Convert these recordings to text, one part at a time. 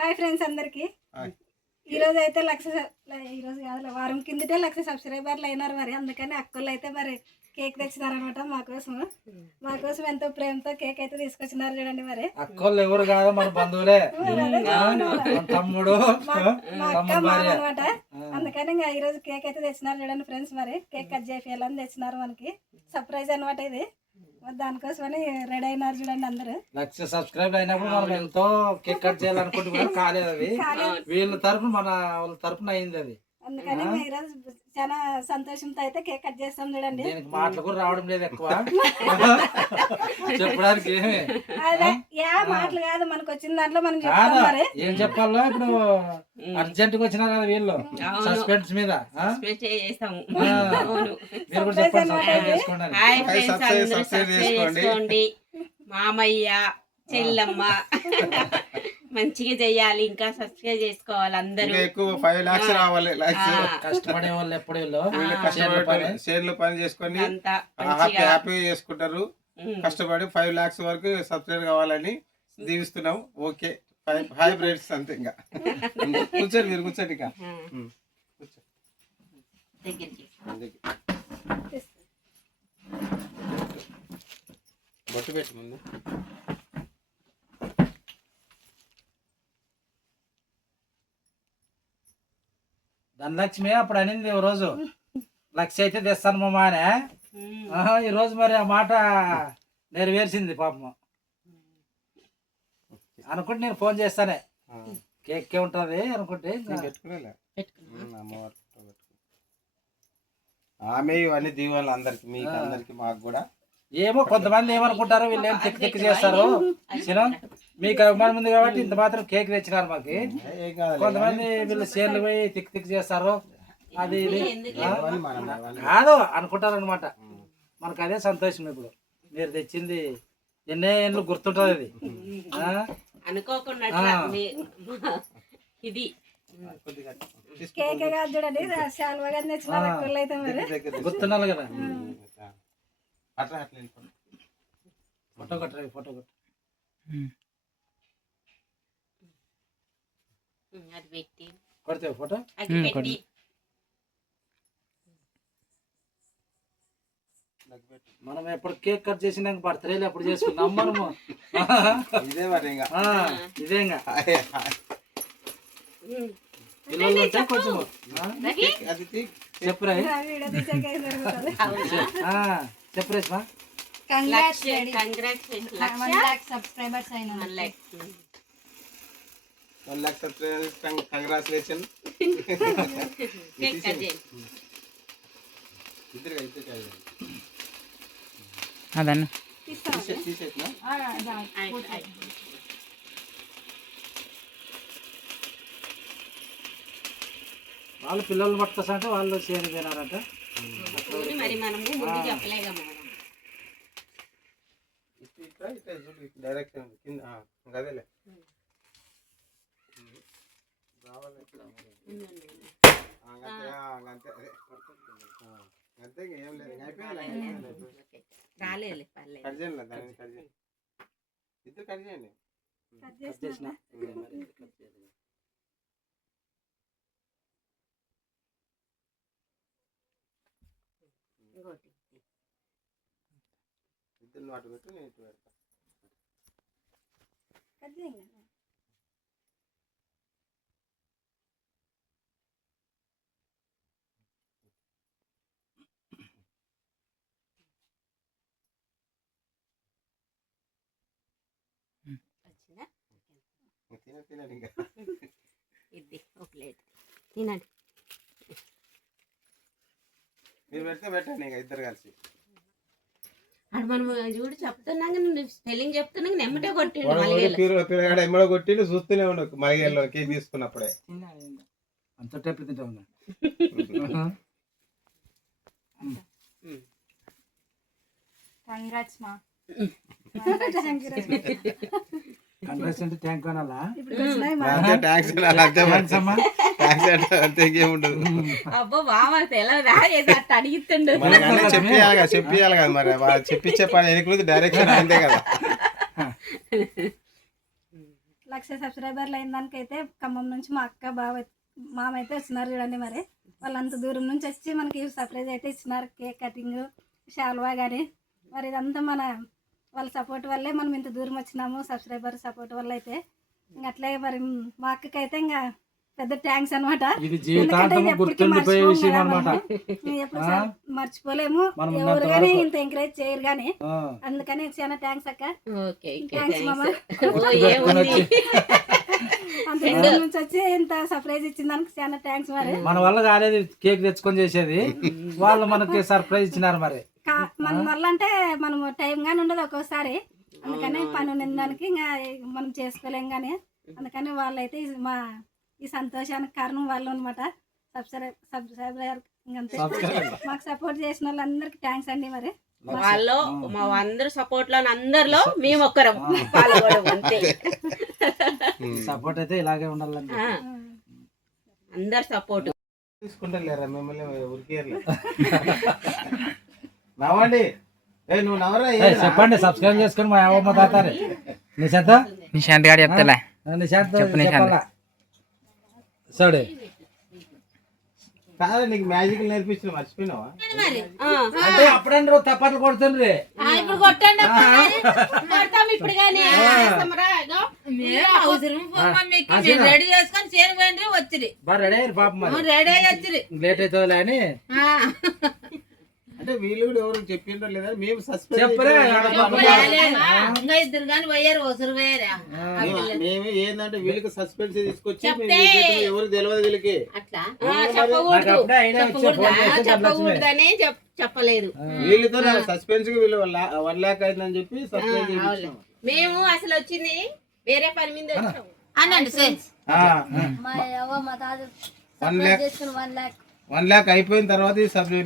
Hi friends అందరికి ఈ రోజు అయితే ఈ రోజు కాదు వారం కిందటే 1,00,000 సబ్స్క్రైబర్లు అయినారు. మరి అందుకని అక్కలు అయితే మరి కేక్ తెచ్చినారనమాట మా కోసం ఎంతో ప్రేమతో కేక్ అయితే తీసుకొచ్చినారు. చూడండి మరి అక్కలు ఎవరు కాదు మన బంధువులే, తమ్ముడు మా అక్క మామ అనమాట. అందుకని ఇంకా ఈ రోజు కేక్ అయితే తెచ్చినారు. చూడండి ఫ్రెండ్స్, మరి కేక్ కట్ చేయాలని తెచ్చినారు. మనకి సర్ప్రైజ్ అనమాట ఇది. దానికోసమని రెడీ అయినారు. చూడండి అందరూ 1,00,000 సబ్స్క్రైబ్ అయినప్పుడు మనం ఎంతో కేక్ కట్ చేయాలనుకుంటున్నాం, కాలేదు. అది వీళ్ళ తరఫున మన వాళ్ళ తరఫున అయింది అది. అందుకని ఈరోజు చాలా సంతోషంతో అయితే కేక్ కట్ చేస్తాం. చూడండి దీనికి మాటలు కూడా రావడం లేదు ఎక్కువ చెప్పడానికి. మాటలు కాదు, మనకు వచ్చిన దాంట్లో మనం చెప్తాం. మరి ఏం చెప్పాలో ఇప్పుడు అర్జెంట్ గా వచ్చినారు కదా వీళ్ళు సస్పెన్స్ మీద. మీరు కూడా చెప్పండి. మామయ్య చెల్లమ్మ మంచిగా చెయ్యాలి, ఇంకా సబ్స్క్రైబ్ చేసుకోవాలి అందరూ. ఎక్కువ 5 lakhs రావాలి. కష్టపడే వాళ్ళు ఎప్పుడు షేర్లు పని చేసుకొని హ్యాపీగా చేసుకుంటారు. కష్టపడి 5 lakhs వరకు సబ్స్క్రైబ్ కావాలని దీవిస్తున్నాం. ఓకే, హైబ్రిడ్స్ అంతే. ఇంకా కూర్చోండి, మీరు కూర్చోండి. ఇంకా బొట్టు పెట్టి ముందు ధనలక్ష్మి అప్పుడు అనింది ఓ రోజు 1,00,000 అయితే తెస్తాను మామా అని. ఈ రోజు మరి ఆ మాట నెరవేర్చింది పాపం. అనుకుంటే నేను ఫోన్ చేస్తానే, కేక్ ఉంటుంది అనుకుంటే ఆమె ఇవన్నీ దీవాలు అందరికి, మీకు అందరికి, మాకు కూడా. ఏమో కొంతమంది ఏమనుకుంటారు, వీళ్ళు ఏం తిక్కు తిక్కు చేస్తారు. మీకు అభిమానం ఉంది కాబట్టి ఇంత మాత్రం కేక్ తెచ్చినారు మాకు. కొంతమంది వీళ్ళు షేర్లు పోయి తిక్కు తిక్కు చేస్తారు, అది ఇది కాదు అనుకుంటారు అనమాట. మనకు అదే సంతోషం. ఇప్పుడు మీరు తెచ్చింది ఎన్నో ఏళ్ళు గుర్తుంటుంది అది. ఇది కేక్ కాదు చూడండి, శాల్వాగా తెచ్చినారు అయితే మరి గుర్తున్నారు కదా. ఫోటో కట్టరా, ఫోటో కట్ట. కొడితే ఫోటో మనం ఎప్పుడు కేక్ కట్ చేసినాక బర్త్డేలు ఎప్పుడు చేసుకున్నాం మనము. ఇదే మరి ఇంకా ఇదే ఇంకా పిల్లలు వచ్చా కొంచెం చెప్పురా, చెప్పురేస్మా. కంగ్రాచులేషన్. అదన్న వాళ్ళు పిల్లలు పట్టుకొస్తా అంటే వాళ్ళు సేమ్ తినారంట. మరి మనము ముందు చెప్పలేగా మేడం. డైరెక్షన్ కింద గదేలే అంతే, ఏం లేదు. రాలేదు కట్ చేయండి, దాన్ని కట్ చేయండి, ఇద్దరు కట్ చేయండి. ఇద్దరు అటు పెట్టు, నేను ఇటు పెడతా. తినండి, ఇంకా ఇది ఒక ప్లేట్ తినండి. మీరు పెడితే పెట్టండి, ఇంకా ఇద్దరు కలిసి. అటు మనం చూడు చెప్తున్నాక స్పెల్లింగ్ చెప్తున్నాక నెమ్మటే కొట్టిండు. పిల్లగాడు ఎమ్మడో కొట్టిండు, చూస్తూనే ఉండవు. మలిగేళ్ళు కేక్ తీసుకున్నప్పుడే అంత టైప్ తింటా ఉన్నా. కంగ్రాట్స్ మా. కంగ్రాట్స్ అంటే థ్యాంక్ అనాలా? అబ్బో బావ తెలవదా అట్ట అడిగితుండు. చెప్పియాలి కదా మరి, చెప్పించే పని ఎన్నికలు డైరెక్షన్ అంతే కదా. 1,00,000 సబ్స్క్రైబర్లు అయిన దానికైతే ఖమ్మం నుంచి మా అక్క బావ మామ అయితే వచ్చినారు చూడండి. మరి వాళ్ళు అంత దూరం నుంచి వచ్చి మనకి సర్ప్రైజ్ అయితే ఇచ్చినారు. కేక్ కటింగ్, షాల్వా కానీ మరి ఇదంతా వాళ్ళ సపోర్ట్ వల్లే మనం ఇంత దూరం వచ్చినాము. సబ్స్క్రైబర్ సపోర్ట్ వల్ల అయితే ఇంకా అట్లే మరి మా అక్కకైతే ఇంకా పెద్ద థ్యాంక్స్ అనమాట. ఇది జీవితాంతం గుర్తుండిపోయే విషయం అన్నమాట. ఎప్పుడు మర్చిపోలేము. ఎవరు కానీ ఇంత ఎంకరేజ్ చేయరు కానీ, అందుకని చాలా థ్యాంక్స్ అక్క. థ్యాంక్స్ మామ. అంత దూరం నుంచి వచ్చి ఇంత సర్ప్రైజ్ ఇచ్చిన దానికి చాలా థ్యాంక్స్. మరి మన వల్ల కాలేదు కేక్ తెచ్చుకొని చేసేది, వాళ్ళు మనకి సర్ప్రైజ్ ఇచ్చినారు. మరి మన వల్ల అంటే మనం టైం గానీ ఉండదు ఒక్కోసారి, అందుకని పని ఉన్న దానికి ఇంకా మనం చేసుకోలేం కానీ, అందుకని వాళ్ళైతే ఈ సంతోషానికి కారణం వాళ్ళు అనమాట. సబ్స్క్రైబర్ మాకు సపోర్ట్ చేసిన వాళ్ళందరికి థ్యాంక్స్ అండి. మరి వాళ్ళు మా అందరు సపోర్ట్ లో అందరిలో మేము ఒక్కరం పాల్గొనడం అంతే. సపోర్ట్ అయితే ఇలాగే ఉండాలండి, అందరు సపోర్ట్ తీసుకుంటలేరా మిమ్మల్ని ఊరికే నవ్వండి. నువ్వు నవరా చెప్పండి, సబ్స్క్రైబ్ చేసుకుని మా అవ్వమ్మ తాతారు. నిశాంత్ నిశాంత్ గారు చెప్తలే నిశాంత్ చెప్పాలా సరే కాదు, నీకు మ్యాజిక్ నేర్పించిన మర్చిపోయినావా? అంటే అప్పుడంటే తప్పట్లు కొడుతుండ్రి. ఇప్పుడు కొట్టండి, కొడతాం ఇప్పుడు కానీ రెడీ చేసుకొని చేరిపోయింది వచ్చింది. బాగా రెడీ అయ్యారు పాపం, రెడీ అయ్యి వచ్చింది. లేట్ అవుతుంది అని అంటే వీళ్ళు కూడా ఎవరికి చెప్పిండ్రో లేదా? మేము చెప్పరే ఇంకా ఇద్దరు కానీ పోయారు, ఒకరు పోయారా. మేము ఏంటంటే వీళ్ళకి సస్పెన్స్ తీసుకొచ్చి ఎవరు తెలియదు వీళ్ళకి అట్లా చెప్పకూడదు, చెప్పకూడదని చెప్పలేదు. వీళ్ళతో సస్పెన్స్ కి వీళ్ళు 1 lakh అయిందని చెప్పి సస్పెన్స్ చేయించాం. మేము అసలు వచ్చింది వేరే పని మీద వచ్చాము అనండి సార్. 1 lakh అయిపోయిన తర్వాత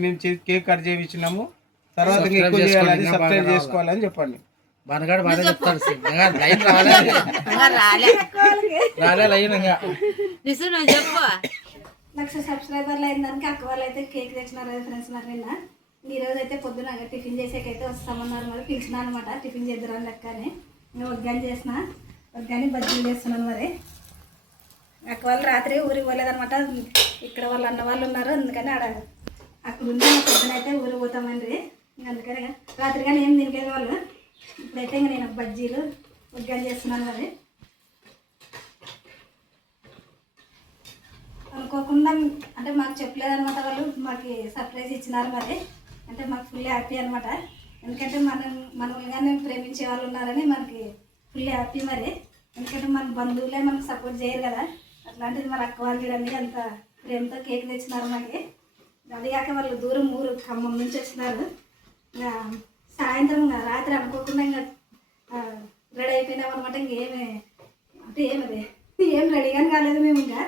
మేము కేక్ కట్ చేయించినాము. తర్వాత ఎక్కువ చేయాలని సబ్స్క్రైబ్ చేసుకోవాలని చెప్పండి. బనగాడు బాగా చెప్తాడు. లైన్ రాలే లైన్ ఇంకా 1,00,000 సబ్స్క్రైబర్లు అయిన దానికి అక్క వాళ్ళు అయితే కేక్ తెచ్చినారు ఫ్రెండ్స్. మరి నిన్న ఈ రోజు అయితే పొద్దున టిఫిన్ చేసేకైతే వస్తామన్నారు. మరి పిలిచిన అనమాట, టిఫిన్ చేద్దరని లెక్కని నేను వగ్గాని చేసిన, వగ్గాని బజ్జీలు చేస్తున్నాను. మరి అక్క వాళ్ళు రాత్రి ఊరికి పోలేదనమాట, ఇక్కడ వాళ్ళు అన్న వాళ్ళు ఉన్నారు, అందుకని అక్కడ ఉండి పొద్దున అయితే ఊరికి పోతామండి. అందుకని రాత్రి కానీ ఏం తినలేదు వాళ్ళు. ఇప్పుడైతే ఇంకా నేను బజ్జీలు వగ్గాని చేస్తున్నాను. మరి అనుకోకుండా అంటే మాకు చెప్పలేదనమాట, వాళ్ళు మాకు సర్ప్రైజ్ ఇచ్చినారు. మరి అంటే మాకు ఫుల్ హ్యాపీ అనమాట, ఎందుకంటే మనల్ని ప్రేమించే వాళ్ళు ఉన్నారని మనకి ఫుల్ హ్యాపీ. మరి ఎందుకంటే మన బంధువులే మనకు సపోర్ట్ చేయరు కదా, అట్లాంటిది మన అక్క వాళ్ళు చూడండి అంత ప్రేమతో కేక్ తెచ్చినారు మనకి. అది కాక వాళ్ళు దూరం ఊరు ఖమ్మం నుంచి వచ్చినారు. ఇంకా సాయంత్రం రాత్రి అనుకోకుండా ఇంకా రెడీ అయిపోయినాం అనమాట. ఇంకేమి అంటే ఏం రెడీగానే కాలేదు మేము, ఇంకా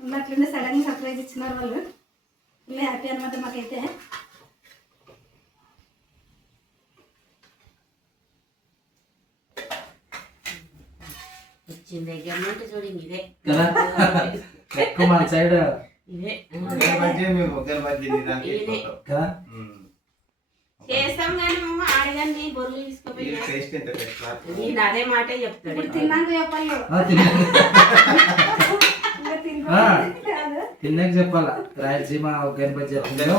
ఉన్నట్లుండే సడన్గా సర్ప్రైజ్ ఇచ్చినారు వాళ్ళు. ఫుల్ హ్యాపీ అనమాట మాకైతే. వచ్చిన దగ్గర నుండి చూడండి ఇదే ఎక్కువ మన సైడ్ ఇదే కదా చేస్తాం కానీ మేము ఆడగాన్ని బొర్రెలు తీసుకుపోయి నేను అదే మాటే చెప్తాడు. ఇప్పుడు తిన్నాక చెప్పాలి, తిన్నాక చెప్పాలా. రాయలసీమ ఒక చెప్తుందో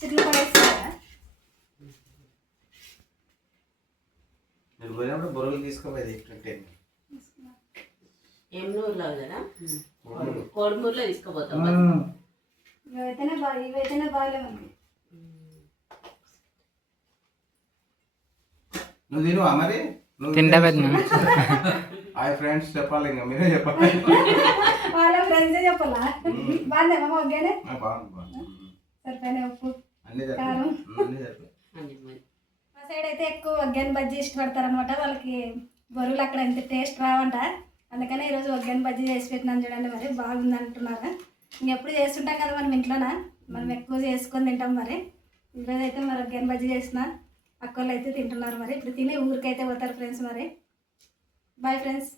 చిట్లు పడేస్తారా బొరలు తీసుకోవాలి. ఎమ్నూరులో కదా, కోడుమూరులో తీసుకోపోతాం. ఇవైతేనే బాగాలేమండి. నువ్వు తిను మరి హాయ్ ఫ్రెండ్స్ చెప్పాలి, ఇంకా మీరే చెప్పాలి. వాళ్ళ ఫ్రెండ్సే చెప్పాలా? బాగుందేమో వగ్గానే సరిపోయినా ఉప్పు కారం. మా సైడ్ అయితే ఎక్కువ వగ్గాని బజ్జీ ఇష్టపడతారనమాట. వాళ్ళకి బరువులు అక్కడ ఎంత టేస్ట్ రావంట, అందుకని ఈరోజు వగ్గాని బజ్జీ చేసి పెట్టినాను చూడండి. మరి బాగుంది అంటున్నారు. ఇంకెప్పుడు చేస్తుంటాం కదా మనం ఇంట్లోన, మనం ఎక్కువ చేసుకొని తింటాం. మరి ఈరోజు అయితే మరి వగ్గాని బజ్జీ చేసిన అక్కలు అయితే తింటున్నారు. మరి ఇప్పుడు తినే ఊరికైతే పోతారు ఫ్రెండ్స్. మరి బాయ్ ఫ్రెండ్స్.